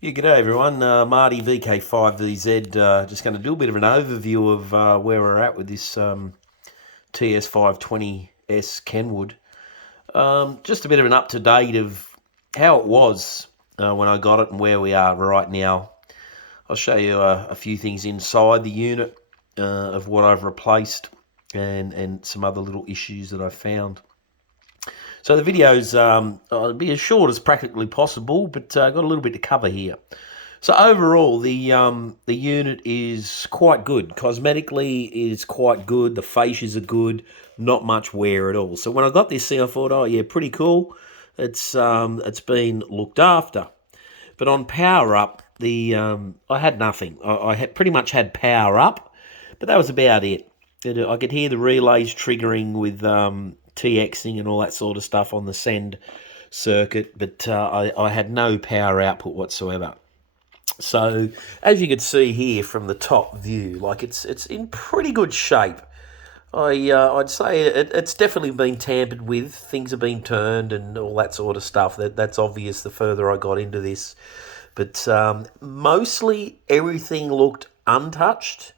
Yeah, g'day everyone. Marty VK5VZ. Just going to do a bit of an overview of where we're at with this TS520S Kenwood. Just a bit of an up to date of how it was when I got it and where we are right now. I'll show you a few things inside the unit of what I've replaced and some other little issues that I've found. So the video's I'll be as short as practically possible, but got a little bit to cover here. So overall, the unit is quite good. Cosmetically, it's quite good. The fascias are good. Not much wear at all. So when I got this thing, I thought, oh yeah, pretty cool. It's been looked after. But on power up, I had nothing. I had pretty much had power up, but that was about it. I could hear the relays triggering with TXing and all that sort of stuff on the send circuit, but I had no power output whatsoever. So as you can see here from the top view, like it's in pretty good shape. I'd say it's definitely been tampered with. Things have been turned and all that sort of stuff. That's obvious the further I got into this, but mostly everything looked untouched,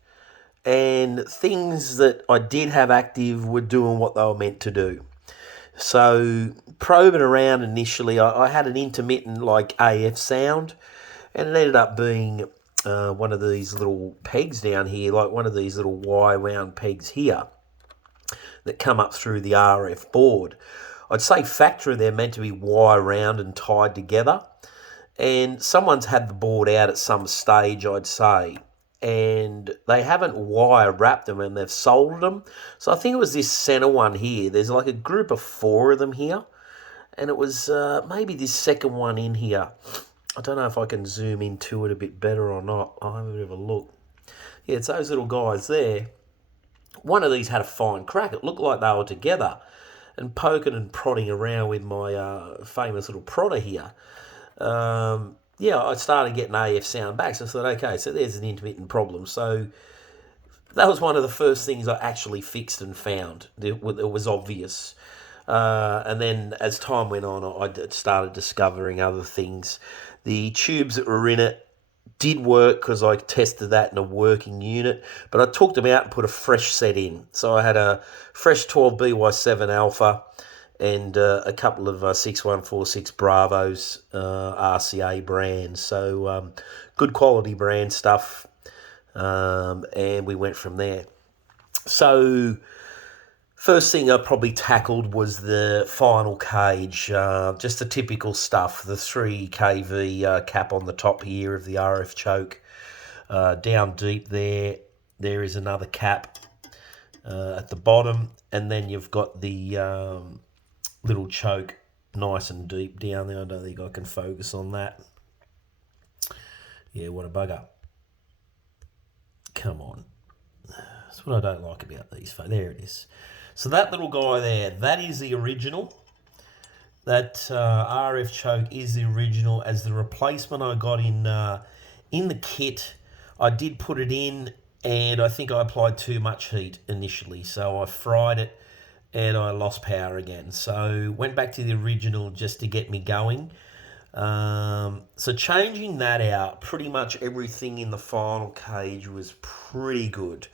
and things that I did have active were doing what they were meant to do. So probing around initially, I had an intermittent like AF sound, and it ended up being one of these little pegs down here, like one of these little Y-wound pegs here that come up through the RF board. I'd say factory they're meant to be Y-round and tied together, and someone's had the board out at some stage, I'd say, and they haven't wire wrapped them and they've soldered them. So I think it was this center one here. There's like a group of 4 of them here, and it was maybe this second one in here. I don't know if I can zoom into it a bit better or not. I'll have a bit of a look. Yeah, it's those little guys there. One of these had a fine crack. It looked like they were together, and poking and prodding around with my famous little prodder here. Yeah, I started getting AF sound back. So I thought, okay, so there's an intermittent problem. So that was one of the first things I actually fixed and found. It was obvious. And then as time went on, I started discovering other things. The tubes that were in it did work because I tested that in a working unit, but I took them out and put a fresh set in. So I had a fresh 12BY7 Alpha and a couple of 6146 Bravos RCA brands. So good quality brand stuff, and we went from there. So first thing I probably tackled was the final cage, just the typical stuff, the 3 kV cap on the top here of the RF choke. Down deep there is another cap at the bottom, and then you've got the little choke nice and deep down there. I don't think I can focus on that. Yeah, what a bugger. Come on. That's what I don't like about these. There it is. So that little guy there, that is the original. That RF choke is the original. As the replacement I got in the kit, I did put it in, and I think I applied too much heat initially. So I fried it, and I lost power again. So went back to the original just to get me going. So changing that out, pretty much everything in the final cage was pretty good,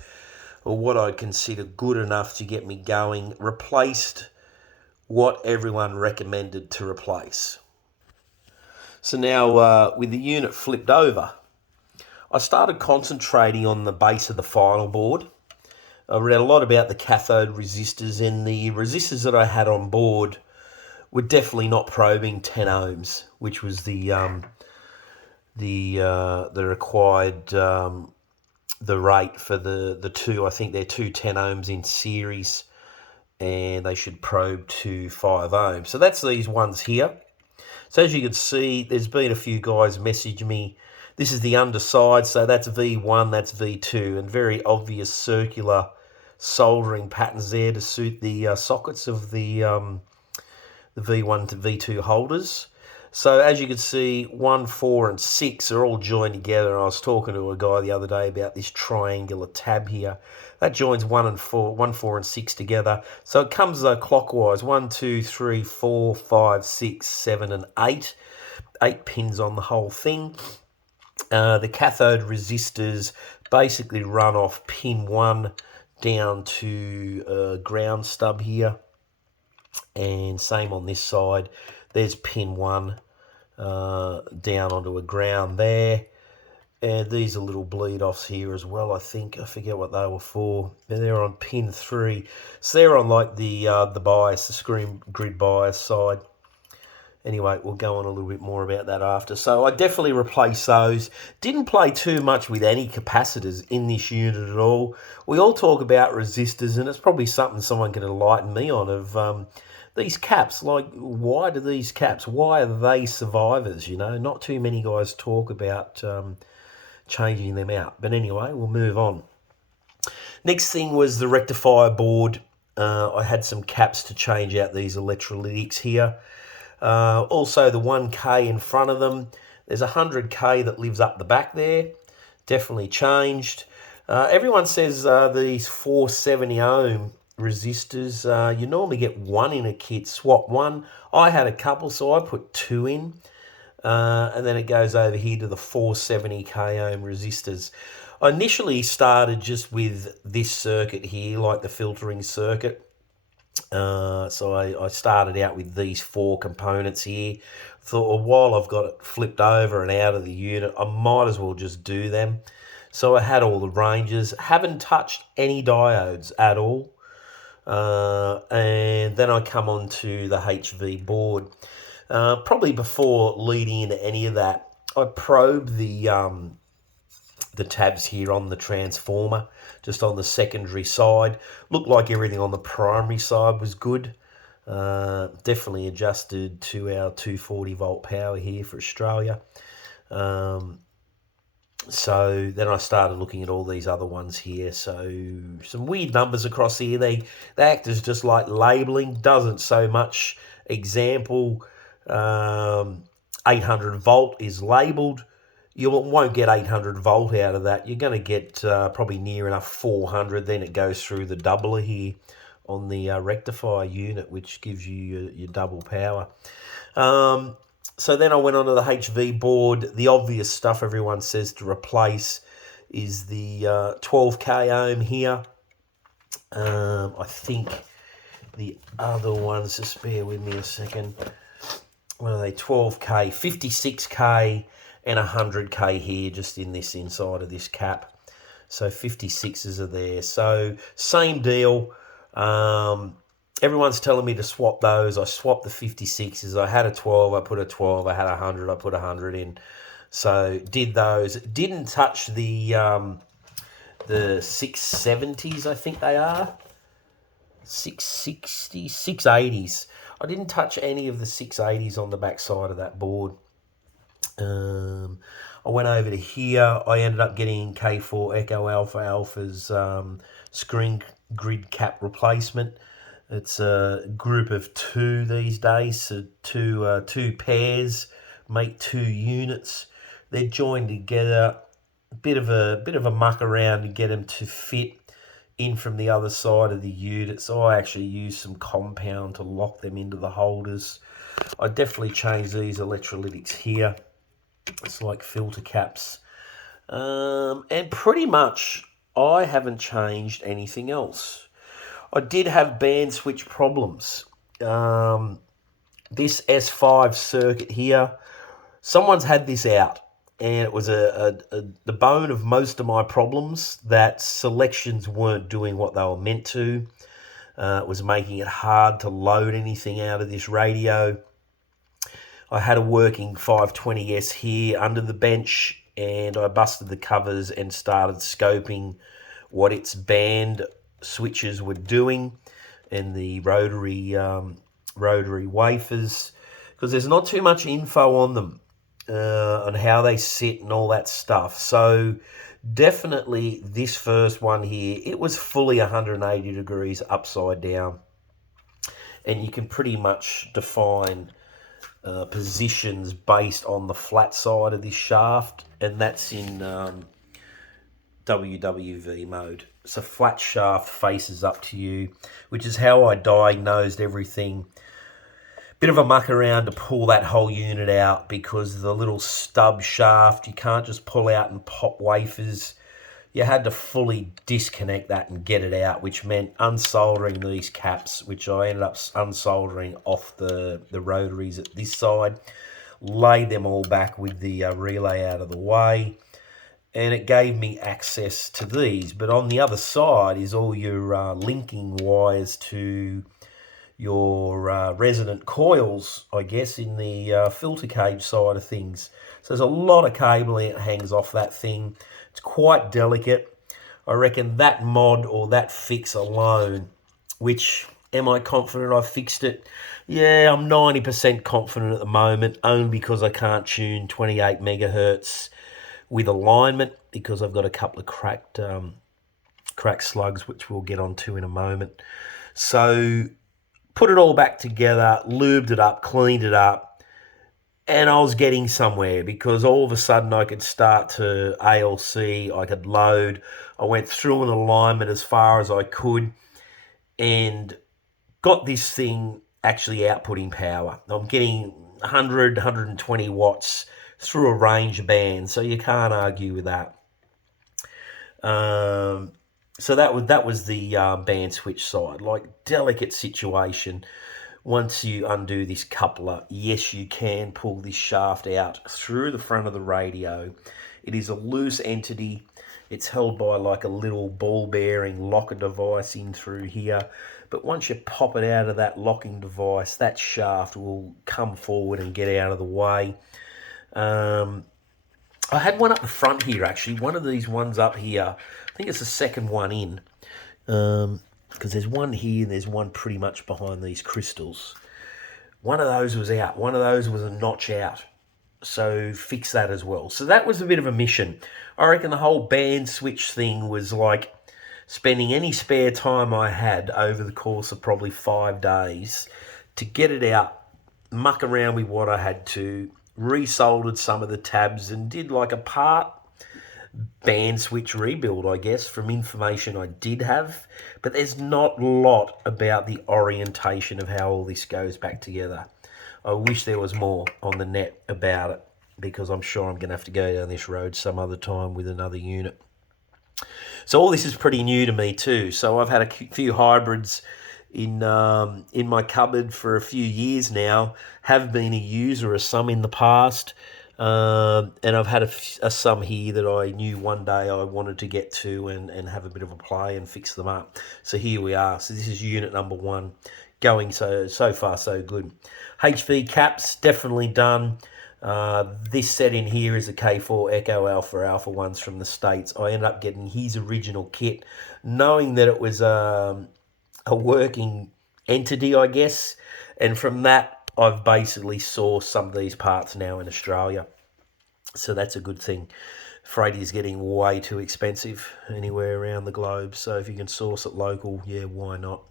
or what I'd consider good enough to get me going. Replaced what everyone recommended to replace. So now with the unit flipped over, I started concentrating on the base of the final board. I read a lot about the cathode resistors, and the resistors that I had on board were definitely not probing 10 ohms, which was the required the rate for the two. I think they're 10 ohms in series, and they should probe to 5 ohms. So that's these ones here. So as you can see, there's been a few guys message me. This is the underside, so that's V1, that's V2, and very obvious circular soldering patterns there to suit the sockets of the V1 to V2 holders. So as you can see, 1, 4, and 6 are all joined together. I was talking to a guy the other day about this triangular tab here. That joins 1, 4, and 6 together. So it comes clockwise, 1, 2, 3, 4, 5, 6, 7, and 8. 8 pins on the whole thing. The cathode resistors basically run off pin 1 down to ground stub here, and same on this side. There's pin 1 down onto a ground there, and these are little bleed offs here as well. I forget what they were for. They're on pin 3, so they're on like the bias, the screen grid bias side. Anyway, we'll go on a little bit more about that after. So I definitely replaced those. Didn't play too much with any capacitors in this unit at all. We all talk about resistors, and it's probably something someone can enlighten me on, of these caps. Like, why do these caps, why are they survivors? You know, not too many guys talk about changing them out. But anyway, we'll move on. Next thing was the rectifier board. I had some caps to change out these electrolytics here. Also the 1K in front of them. There's 100K that lives up the back there. Definitely changed. Everyone says these 470 ohm resistors, you normally get one in a kit, swap one. I had a couple, so I put 2 in. And then it goes over here to the 470K ohm resistors. I initially started just with this circuit here, like the filtering circuit. So I started out with these 4 components here. Thought, well, while I've got it flipped over and out of the unit, I might as well just do them. So I had all the ranges, haven't touched any diodes at all. And then I come on to the HV board. Probably before leading into any of that, I probed the tabs here on the transformer, just on the secondary side. Looked like everything on the primary side was good. Definitely adjusted to our 240 volt power here for Australia. So then I started looking at all these other ones here. So some weird numbers across here. They act as just like labeling, doesn't so much. Example, 800 volt is labeled. You won't get 800 volt out of that. You're going to get probably near enough 400. Then it goes through the doubler here on the rectifier unit, which gives you your double power. So then I went onto the HV board. The obvious stuff everyone says to replace is the 12K ohm here. I think the other ones, just bear with me a second. What are they? 12K, 56K, and 100K here, just in this inside of this cap. So 56s are there. So same deal. Everyone's telling me to swap those. I swapped the 56s. I had a 12, I put a 12. I had a 100, I put a 100 in. So did those. Didn't touch the 670s, I think they are. 660, 680s. I didn't touch any of the 680s on the back side of that board. I went over to here. I ended up getting K4 Echo Alpha Alpha's screen grid cap replacement. It's a group of 2 these days, so two pairs make 2 units. They're joined together. A bit of a muck around to get them to fit in from the other side of the unit. So I actually used some compound to lock them into the holders. I definitely changed these electrolytics here. It's like filter caps. And pretty much I haven't changed anything else. I did have band switch problems. This S5 circuit here, someone's had this out, and it was the bone of most of my problems, that selections weren't doing what they were meant to. It was making it hard to load anything out of this radio. I had a working 520S here under the bench, and I busted the covers and started scoping what its band switches were doing, and the rotary wafers, because there's not too much info on them, on how they sit and all that stuff. So definitely this first one here, it was fully 180 degrees upside down, and you can pretty much define positions based on the flat side of this shaft, and that's in WWV mode. So flat shaft faces up to you, which is how I diagnosed everything Bit of a muck around to pull that whole unit out because the little stub shaft, you can't just pull out and pop wafers. You had to fully disconnect that and get it out, which meant unsoldering these caps, which I ended up unsoldering off the rotaries at this side, laid them all back with the relay out of the way, and it gave me access to these. But on the other side is all your linking wires to your resonant coils, I guess, in the filter cage side of things. So there's a lot of cabling that hangs off that thing. It's quite delicate. I reckon that mod or that fix alone, which, am I confident I fixed it? Yeah, I'm 90% confident at the moment, only because I can't tune 28 megahertz with alignment, because I've got a couple of cracked slugs, which we'll get onto in a moment. So put it all back together, lubed it up, cleaned it up, and I was getting somewhere, because all of a sudden I could start to ALC, I could load. I went through an alignment as far as I could and got this thing actually outputting power. I'm getting 100, 120 watts through a range band, so you can't argue with that. So that was the band switch side, like delicate situation. Once you undo this coupler, yes, you can pull this shaft out through the front of the radio. It is a loose entity. It's held by like a little ball bearing locker device in through here. But once you pop it out of that locking device, that shaft will come forward and get out of the way. I had one up the front here, actually. One of these ones up here. I think it's the second one in. Because there's one here and there's one pretty much behind these crystals. One of those was out. One of those was a notch out. So fix that as well. So that was a bit of a mission. I reckon the whole band switch thing was like spending any spare time I had over the course of probably 5 days to get it out, muck around with what I had to, resoldered some of the tabs and did like a part band switch rebuild, I guess, from information I did have. But there's not a lot about the orientation of how all this goes back together. I wish there was more on the net about it, because I'm sure I'm going to have to go down this road some other time with another unit. So all this is pretty new to me too. So I've had a few hybrids in my cupboard for a few years now, have been a user of some in the past, and I've had some here that I knew one day I wanted to get to and have a bit of a play and fix them up. So here we are. So this is unit number 1, going so far so good. HV caps definitely done. This set in here is a K4 Echo Alpha ones from the States. I ended up getting his original kit, knowing that it was a working entity, I guess, and from that I've basically sourced some of these parts now in Australia, so that's a good thing. Freight is getting way too expensive anywhere around the globe, so if you can source it local, yeah, why not?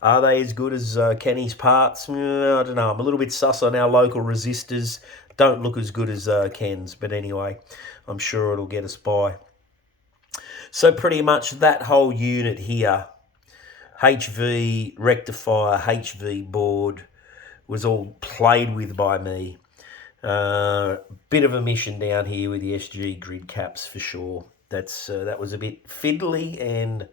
Are they as good as Kenny's parts? I don't know. I'm a little bit sus on our local resistors. Don't look as good as Ken's, but anyway, I'm sure it'll get us by. So pretty much that whole unit here, HV rectifier, HV board, was all played with by me. Bit of a mission down here with the SG grid caps for sure. That was a bit fiddly and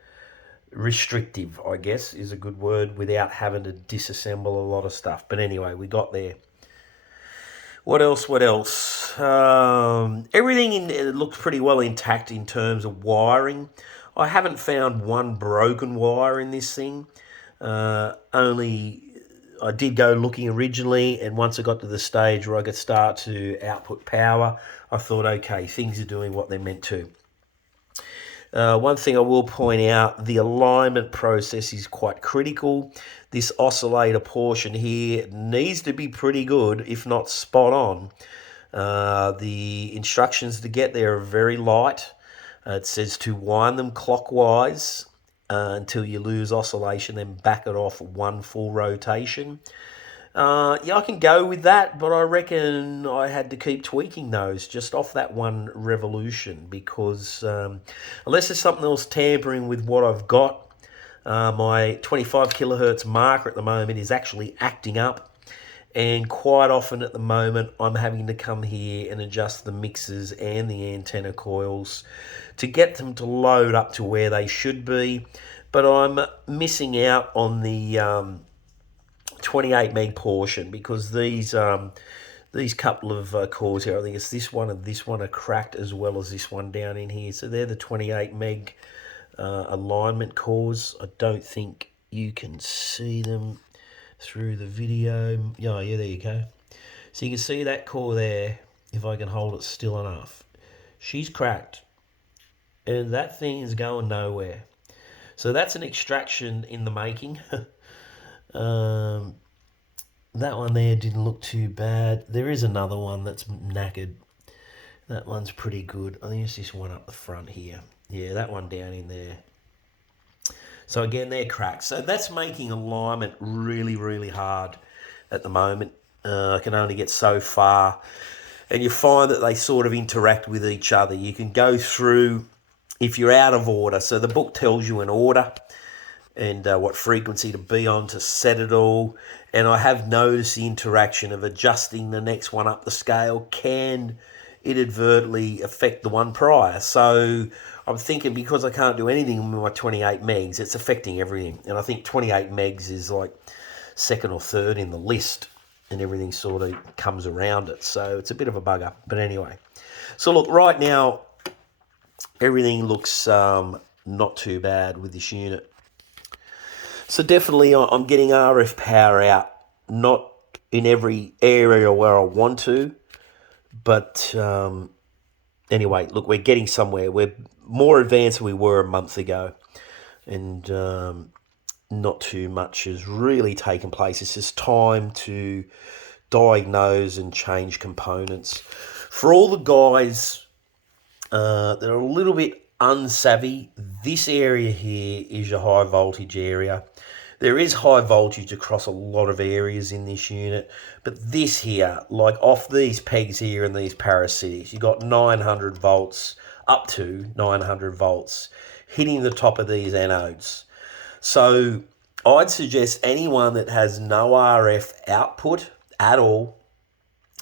restrictive, I guess is a good word, without having to disassemble a lot of stuff. But anyway, we got there. What else? Everything looks pretty well intact in terms of wiring. I haven't found one broken wire in this thing. Only I did go looking originally, and once I got to the stage where I could start to output power, I thought, okay, things are doing what they're meant to. One thing I will point out, the alignment process is quite critical. This oscillator portion here needs to be pretty good, if not spot on. The instructions to get there are very light. It says to wind them clockwise until you lose oscillation, then back it off 1 full rotation. Yeah, I can go with that, but I reckon I had to keep tweaking those just off that 1 revolution, because unless there's something else tampering with what I've got, my 25 kilohertz marker at the moment is actually acting up, And quite often at the moment, I'm having to come here and adjust the mixers and the antenna coils to get them to load up to where they should be. But I'm missing out on the 28 meg portion because these couple of cores here, I think it's this one and this one, are cracked as well as this one down in here. So they're the 28 meg alignment cores. I don't think you can see them through the video. Oh, yeah, there you go. So you can see that core there, if I can hold it still enough. She's cracked. And that thing is going nowhere. So that's an extraction in the making. That one there didn't look too bad. There is another one that's knackered. That one's pretty good. I think it's this one up the front here. Yeah, that one down in there. So again, they're cracked. So that's making alignment really, really hard at the moment. I can only get so far. And you find that they sort of interact with each other. You can go through if you're out of order. So the book tells you an order and what frequency to be on to set it all. And I have noticed the interaction of adjusting the next one up the scale can inadvertently affect the one prior. So I'm thinking because I can't do anything with my 28 megs, it's affecting everything. And I think 28 megs is like second or third in the list and everything sort of comes around it. So it's a bit of a bugger. But anyway, so look, right now, everything looks not too bad with this unit. So definitely I'm getting RF power out, not in every area where I want to, but anyway, look, we're getting somewhere. We're more advanced than we were a month ago, and not too much has really taken place. It's just time to diagnose and change components. For all the guys that are a little bit unsavvy, this area here is your high voltage area. There is high voltage across a lot of areas in this unit, but this here, like off these pegs here and these parasitics, you got 900 volts, up to 900 volts, hitting the top of these anodes. So I'd suggest anyone that has no RF output at all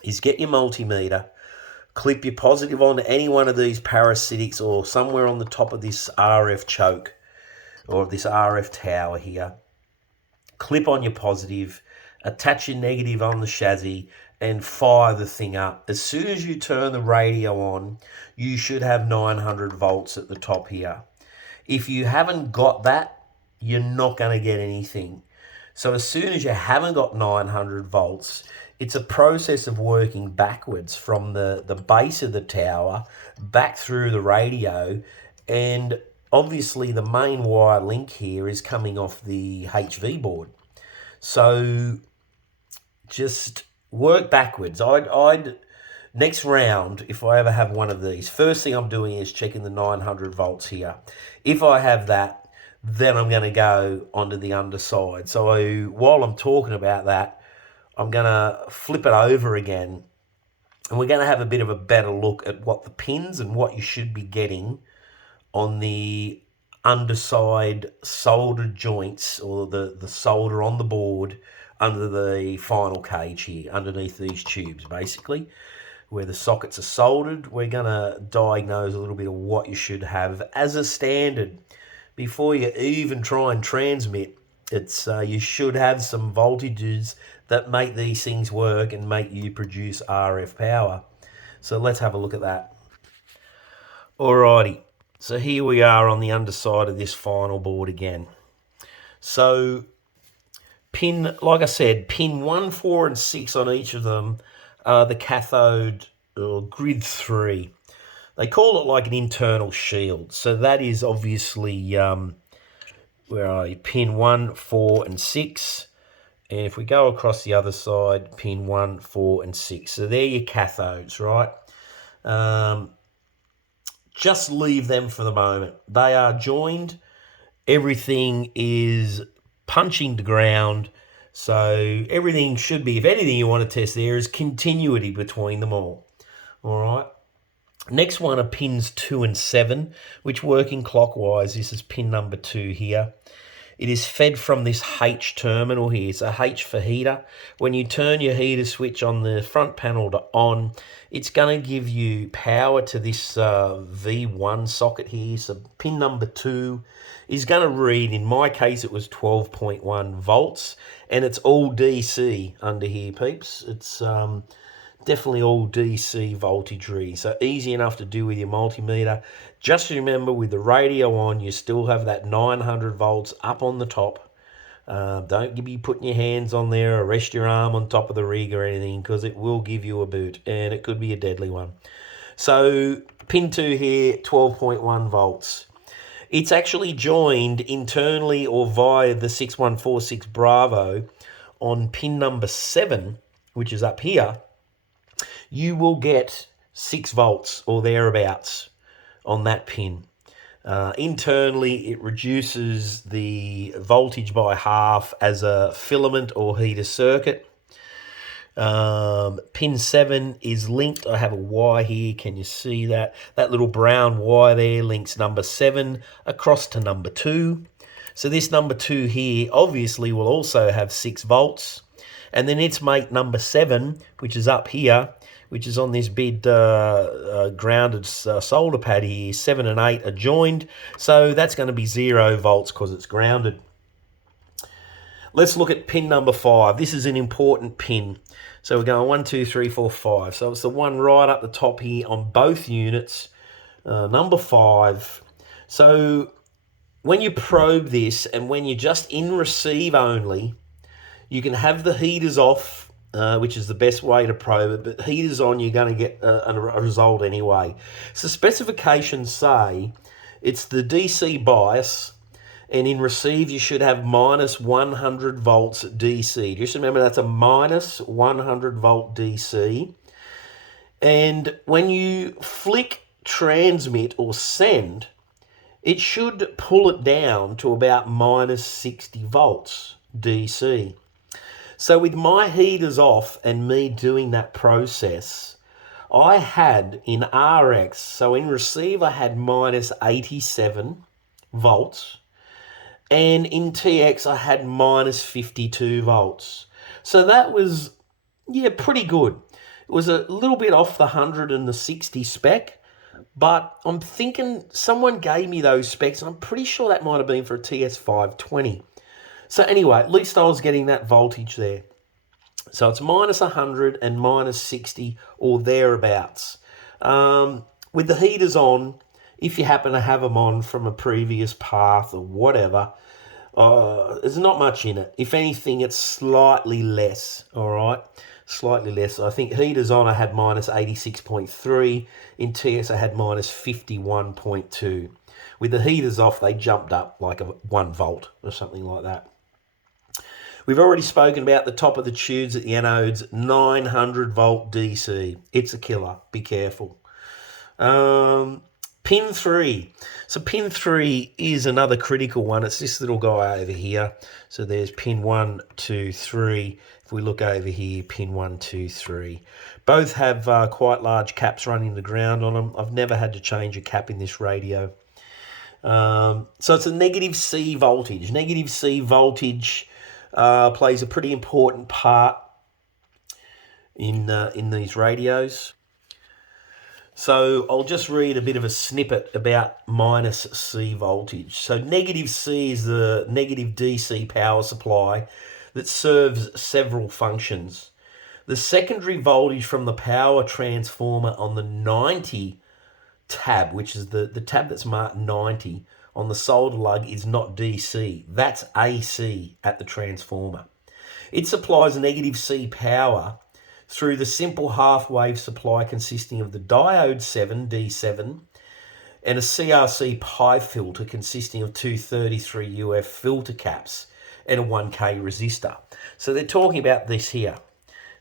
is get your multimeter, clip your positive onto any one of these parasitics or somewhere on the top of this RF choke or this RF tower here. Clip on your positive, attach your negative on the chassis, and fire the thing up. As soon as you turn the radio on, you should have 900 volts at the top here. If you haven't got that, you're not going to get anything. So as soon as you haven't got 900 volts, it's a process of working backwards from the base of the tower back through the radio, and obviously the main wire link here is coming off the HV board. So just work backwards. I'd next round, if I ever have one of these, first thing I'm doing is checking the 900 volts here. If I have that, then I'm going to go onto the underside. So while I'm talking about that, I'm going to flip it over again, and we're going to have a bit of a better look at what the pins and what you should be getting on the underside soldered joints, or the solder on the board under the final cage here, underneath these tubes, basically, where the sockets are soldered. We're going to diagnose a little bit of what you should have as a standard. Before you even try and transmit, it's you should have some voltages that make these things work and make you produce RF power. So let's have a look at that. Alrighty, so here we are on the underside of this final board again. So pin, like I said, pin 1, 4, and 6 on each of them are the cathode, or grid 3. They call it like an internal shield. So that is obviously, where are you? Pin 1, 4, and 6. And if we go across the other side, pin 1, 4, and 6. So they're your cathodes, right? Just leave them for the moment. They are joined. Everything is punching to ground. So everything should be, if anything you want to test there, is continuity between them all. All right. Next one are pins 2 and 7, which working clockwise. This is pin number 2 here. It is fed from this H terminal here. It's a H for heater. When you turn your heater switch on the front panel to on, it's going to give you power to this V1 socket here. So pin number 2 is going to read, in my case, it was 12.1 volts, and it's all DC under here, peeps. It's definitely all DC voltage read. So easy enough to do with your multimeter. Just remember, with the radio on, you still have that 900 volts up on the top. Don't be putting your hands on there or rest your arm on top of the rig or anything, because it will give you a boot, and it could be a deadly one. So pin 2 here, 12.1 volts. It's actually joined internally or via the 6146 Bravo on pin number 7, which is up here. You will get 6 volts or thereabouts on that pin. Internally, it reduces the voltage by half as a filament or heater circuit. Pin 7 is linked. I have a Y here. Can you see that? That little brown Y there links number 7 across to number 2. So this number 2 here obviously will also have 6 volts. And then its mate number 7, which is up here, which is on this big grounded solder pad here, 7 and 8 are joined. So that's going to be 0 volts because it's grounded. Let's look at pin number 5. This is an important pin. So we're going 1, 2, 3, 4, 5. So it's the one right up the top here on both units, number 5. So when you probe this and when you're just in receive only, you can have the heaters off, which is the best way to probe it, but heaters on, you're going to get a result anyway. So specifications say it's the DC bias, and in receive you should have minus 100 volts DC. Just remember that's a minus 100 volt DC. And when you flick transmit or send, it should pull it down to about minus 60 volts DC. So with my heaters off and me doing that process, I had in RX, so in receive I had minus 87 volts, and in TX I had minus 52 volts. So that was, yeah, pretty good. It was a little bit off the 100 and the 60 spec, but I'm thinking someone gave me those specs, and I'm pretty sure that might have been for a TS520. So anyway, at least I was getting that voltage there. So it's minus 100 and minus 60 or thereabouts. With the heaters on, if you happen to have them on from a previous path or whatever, there's not much in it. If anything, it's slightly less, all right? Slightly less. I think heaters on, I had minus 86.3. In TS, I had minus 51.2. With the heaters off, they jumped up like 1 volt or something like that. We've already spoken about the top of the tubes at the anodes, 900 volt DC. It's a killer. Be careful. Pin 3. So pin 3 is another critical one. It's this little guy over here. So there's pin 1, 2, 3. If we look over here, pin 1, 2, 3. Both have quite large caps running the ground on them. I've never had to change a cap in this radio. So it's a negative C voltage. Negative C voltage plays a pretty important part in these radios. So I'll just read a bit of a snippet about minus C voltage. So negative C is the negative DC power supply that serves several functions. The secondary voltage from the power transformer on the 90 tab, which is the tab that's marked 90 on the solder lug, is not DC. That's AC at the transformer. It supplies negative C power through the simple half-wave supply consisting of the diode 7, D7, and a CRC pi filter consisting of 233 UF filter caps and a 1K resistor. So they're talking about this here.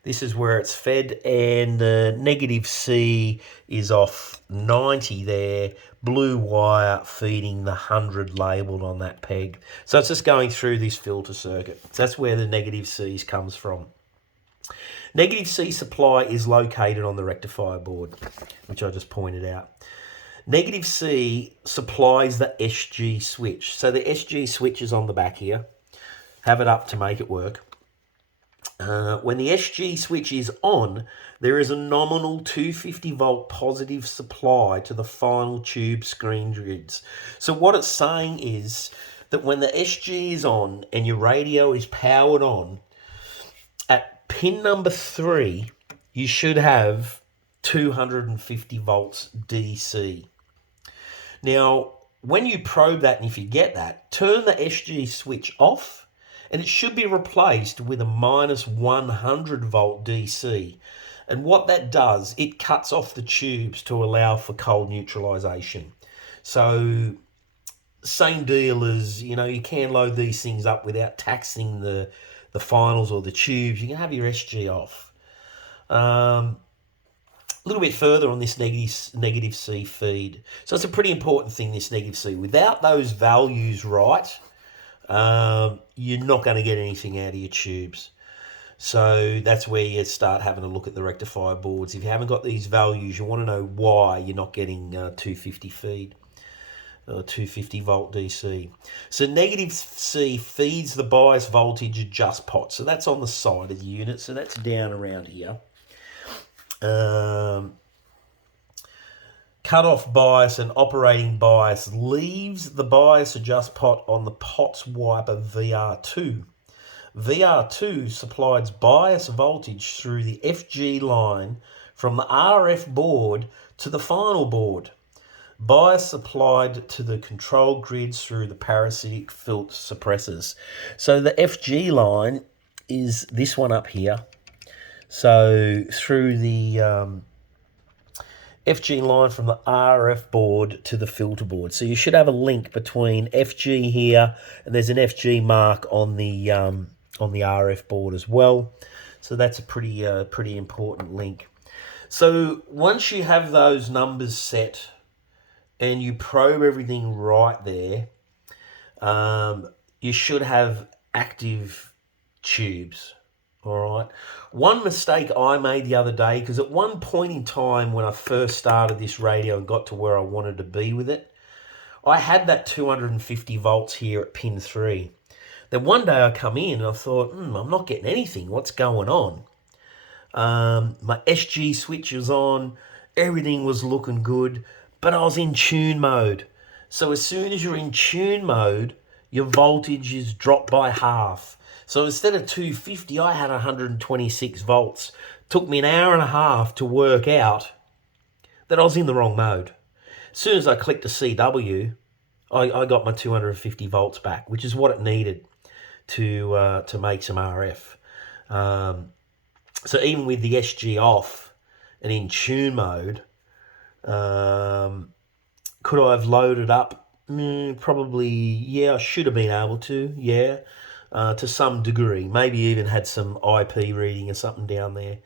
This is where it's fed, and the negative C is off 90 there, blue wire feeding the 100 labelled on that peg. So it's just going through this filter circuit. So that's where the negative C's comes from. Negative C supply is located on the rectifier board, which I just pointed out. Negative C supplies the SG switch. So the SG switch is on the back here. Have it up to make it work. When the SG switch is on, there is a nominal 250 volt positive supply to the final tube screen grids. So what it's saying is that when the SG is on and your radio is powered on, at pin number 3, you should have 250 volts DC. Now, when you probe that, and if you get that, turn the SG switch off, and it should be replaced with a minus 100 volt DC. And what that does, it cuts off the tubes to allow for cold neutralization. So same deal as, you can load these things up without taxing the finals or the tubes. You can have your SG off. A little bit further on this negative C feed. So it's a pretty important thing, this negative C. Without those values right, you're not going to get anything out of your tubes. So that's where you start having a look at the rectifier boards. If you haven't got these values, you want to know why you're not getting 250 feed, 250 volt DC. So negative C feeds the bias voltage adjust pot. So that's on the side of the unit. So that's down around here. Cut-off bias and operating bias leaves the bias adjust pot on the pot's wiper VR2. VR2 supplies bias voltage through the FG line from the RF board to the final board. Bias supplied to the control grids through the parasitic filter suppressors. So the FG line is this one up here. So through the FG line from the RF board to the filter board. So you should have a link between FG here, and there's an FG mark on the RF board as well. So that's a pretty important link. So once you have those numbers set and you probe everything right there, you should have active tubes. All right. One mistake I made the other day, because at one point in time when I first started this radio and got to where I wanted to be with it, I had that 250 volts here at pin 3. Then one day I come in and I thought, I'm not getting anything. What's going on? My SG switch was on. Everything was looking good, but I was in tune mode. So as soon as you're in tune mode, your voltage is dropped by half. So instead of 250, I had 126 volts. Took me an hour and a half to work out that I was in the wrong mode. As soon as I clicked the CW, I got my 250 volts back, which is what it needed to make some RF. So even with the SG off and in tune mode, could I have loaded up? Probably, yeah, I should have been able to, yeah. To some degree, maybe even had some IP reading or something down there.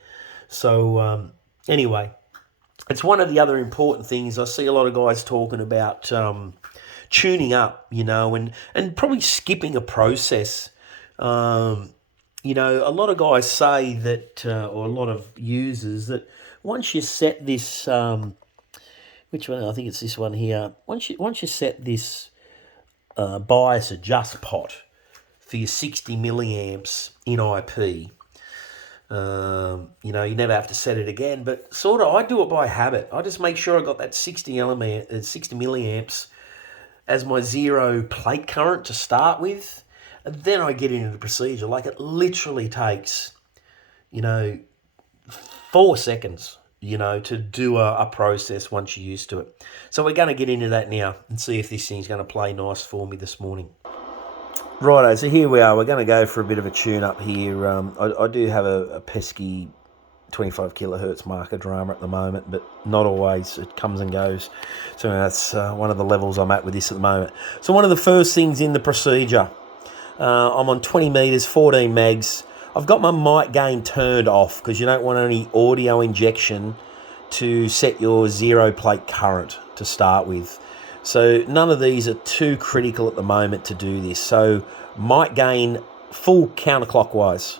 So anyway, it's one of the other important things. I see a lot of guys talking about tuning up, and probably skipping a process. A lot of guys say that, or a lot of users, that once you set this, which one? I think it's this one here. Once you set this bias adjust pot for your 60 milliamps in IP, you never have to set it again. But sort of, I do it by habit. I just make sure I got that 60 milliamps as my zero plate current to start with, and then I get into the procedure. Like, it literally takes, 4 seconds, to do a process once you're used to it. So we're going to get into that now and see if this thing's going to play nice for me this morning. Righto, so here we are. We're going to go for a bit of a tune-up here. I do have a pesky 25 kilohertz marker drama at the moment, but not always. It comes and goes. So that's one of the levels I'm at with this at the moment. So one of the first things in the procedure, I'm on 20 meters, 14 megs. I've got my mic gain turned off because you don't want any audio injection to set your zero plate current to start with. So none of these are too critical at the moment to do this. So mic gain full counterclockwise.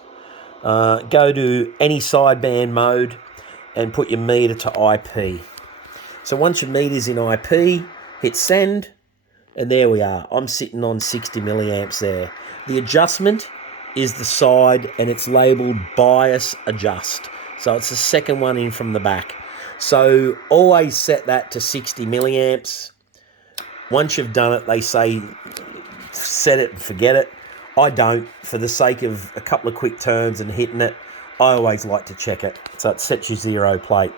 Go to any sideband mode and put your meter to IP. So once your meter's in IP, hit send, and there we are. I'm sitting on 60 milliamps there. The adjustment is the side, and it's labelled bias adjust. So it's the second one in from the back. So always set that to 60 milliamps. Once you've done it, they say set it and forget it. I don't. For the sake of a couple of quick turns and hitting it, I always like to check it. So it sets your 0 plate.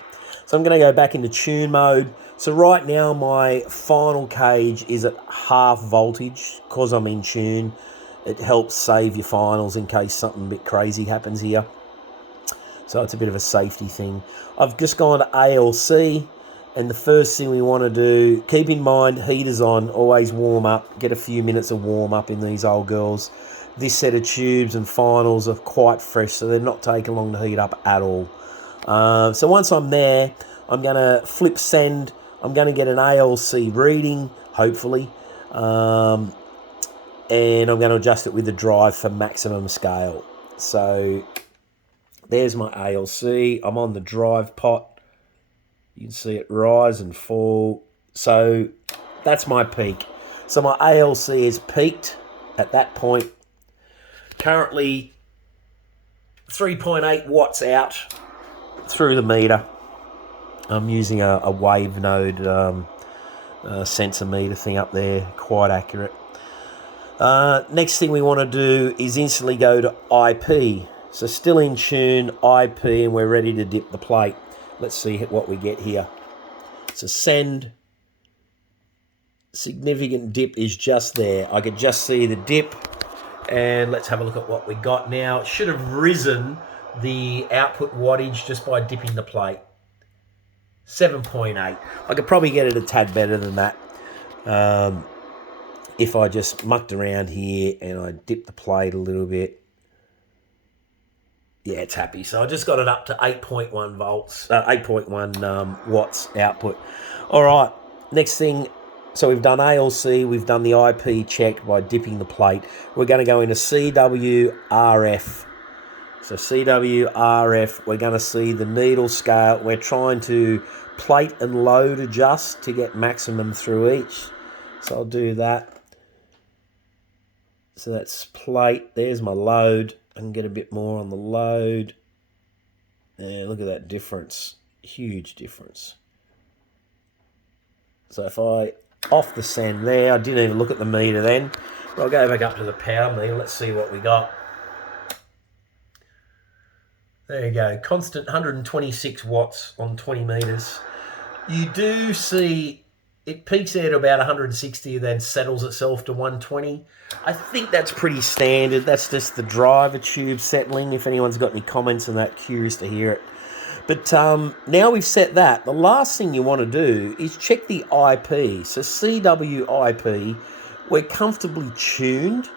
So I'm going to go back into tune mode. So right now my final cage is at half voltage because I'm in tune. It helps save your finals in case something a bit crazy happens here. So it's a bit of a safety thing. I've just gone to ALC, and the first thing we want to do, keep in mind heaters on, always warm up, get a few minutes of warm up in these old girls. This set of tubes and finals are quite fresh, so they're not taking long to heat up at all. So once I'm there, I'm going to flip send. I'm going to get an ALC reading, hopefully, and I'm going to adjust it with the drive for maximum scale. So there's my ALC. I'm on the drive pot. You can see it rise and fall. So that's my peak. So my ALC is peaked at that point. Currently 3.8 watts out through the meter. I'm using a wave node sensor meter thing up there, quite accurate. Next thing we want to do is instantly go to IP. So still in tune, IP, and we're ready to dip the plate. Let's see what we get here. So send. Significant dip is just there. I could just see the dip. And let's have a look at what we got now. It should have risen the output wattage just by dipping the plate. 7.8. I could probably get it a tad better than that if I just mucked around here and I dipped the plate a little bit. Yeah, it's happy. So I just got it up to 8.1 volts, 8.1 watts output. All right, next thing. So we've done ALC, we've done the IP check by dipping the plate. We're going to go into CWRF. So CWRF, we're going to see the needle scale. We're trying to plate and load adjust to get maximum through each. So I'll do that. So that's plate. There's my load. I can get a bit more on the load. And look at that difference. Huge difference. So if I off the send there, I didn't even look at the meter then. But I'll go back up to the power meter. Let's see what we got. There you go. Constant 126 watts on 20 meters. You do see it peaks there to about 160, then settles itself to 120. I think that's pretty standard. That's just the driver tube settling. If anyone's got any comments on that, curious to hear it. But now we've set that, the last thing you want to do is check the IP. So CWIP, we're comfortably tuned,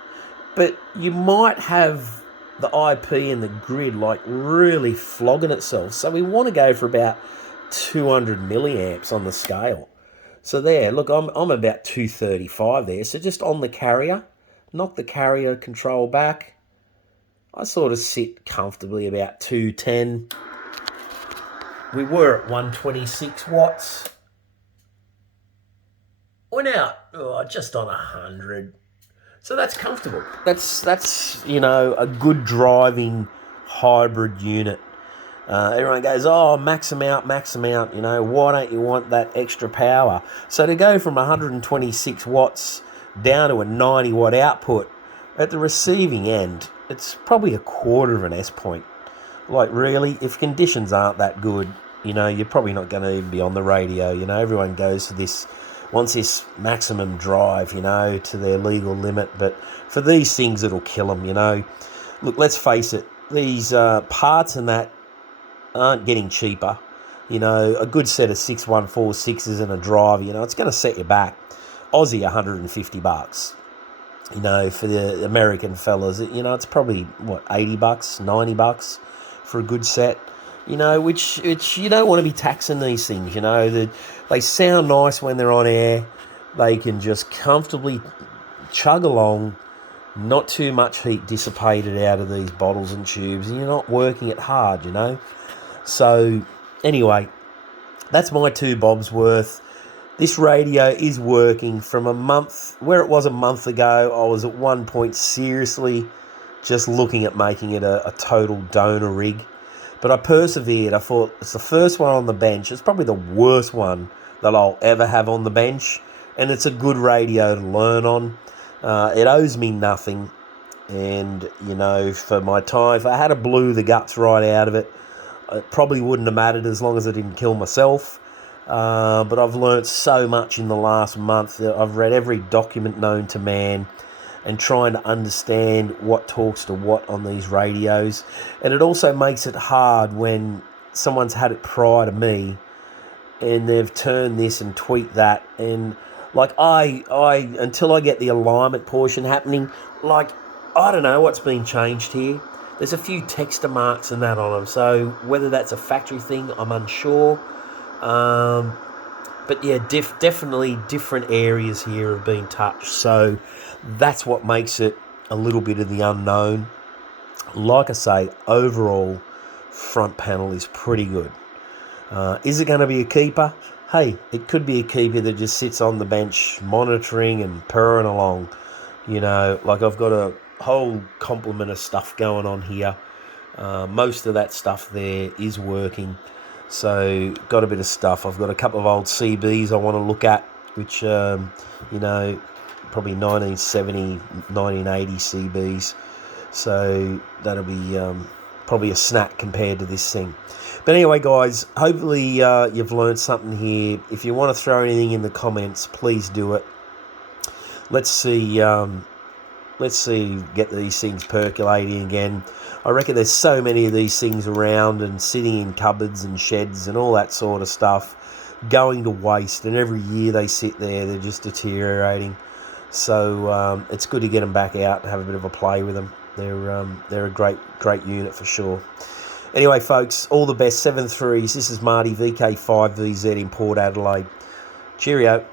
but you might have the IP in the grid like really flogging itself. So we want to go for about 200 milliamps on the scale. So there, look, I'm about 235 there. So just on the carrier, knock the carrier control back. I sort of sit comfortably about 210. We were at 126 watts. We're now just on 100. So that's comfortable. That's you know, a good driving hybrid unit. Everyone goes, oh, max them out, you know, why don't you want that extra power? So to go from 126 watts down to a 90 watt output at the receiving end, it's probably a quarter of an S point. Like really, if conditions aren't that good, you know, you're probably not going to even be on the radio. You know, everyone goes to this, wants this maximum drive, you know, to their legal limit. But for these things, it'll kill them, you know. Look, let's face it, these parts and that aren't getting cheaper. You know, a good set of 6146s and a driver, you know, it's going to set you back. Aussie, $150. You know, for the American fellas, you know, it's probably, what, $80, $90 for a good set. You know, which you don't want to be taxing these things, you know. They sound nice when they're on air. They can just comfortably chug along, not too much heat dissipated out of these bottles and tubes, and you're not working it hard, you know. So, anyway, that's my 2 bobs worth. This radio is working. From a month, where it was a month ago, I was at one point seriously just looking at making it a total donor rig. But I persevered. I thought, it's the first one on the bench. It's probably the worst one that I'll ever have on the bench. And it's a good radio to learn on. It owes me nothing. And, you know, for my time, if I had blew the guts right out of it, it probably wouldn't have mattered as long as I didn't kill myself. But I've learnt so much in the last month. I've read every document known to man and trying to understand what talks to what on these radios. And it also makes it hard when someone's had it prior to me and they've turned this and tweaked that. And like I until I get the alignment portion happening, like I don't know what's been changed here. There's a few texter marks and that on them. So whether that's a factory thing, I'm unsure. But yeah, definitely different areas here have been touched. So that's what makes it a little bit of the unknown. Like I say, overall, front panel is pretty good. Is it going to be a keeper? Hey, it could be a keeper that just sits on the bench monitoring and purring along. You know, like I've got a whole complement of stuff going on here. Most of that stuff there is working. So got a bit of stuff. I've got a couple of old CBs I want to look at, which, you know, probably 1970, 1980 CBs. So that'll be probably a snack compared to this thing. But anyway, guys, hopefully you've learned something here. If you want to throw anything in the comments, please do it. Let's see, get these things percolating again. I reckon there's so many of these things around and sitting in cupboards and sheds and all that sort of stuff going to waste. And every year they sit there, they're just deteriorating. So it's good to get them back out and have a bit of a play with them. They're a great unit for sure. Anyway, folks, all the best. 7.3s. This is Marty, VK5VZ in Port Adelaide. Cheerio.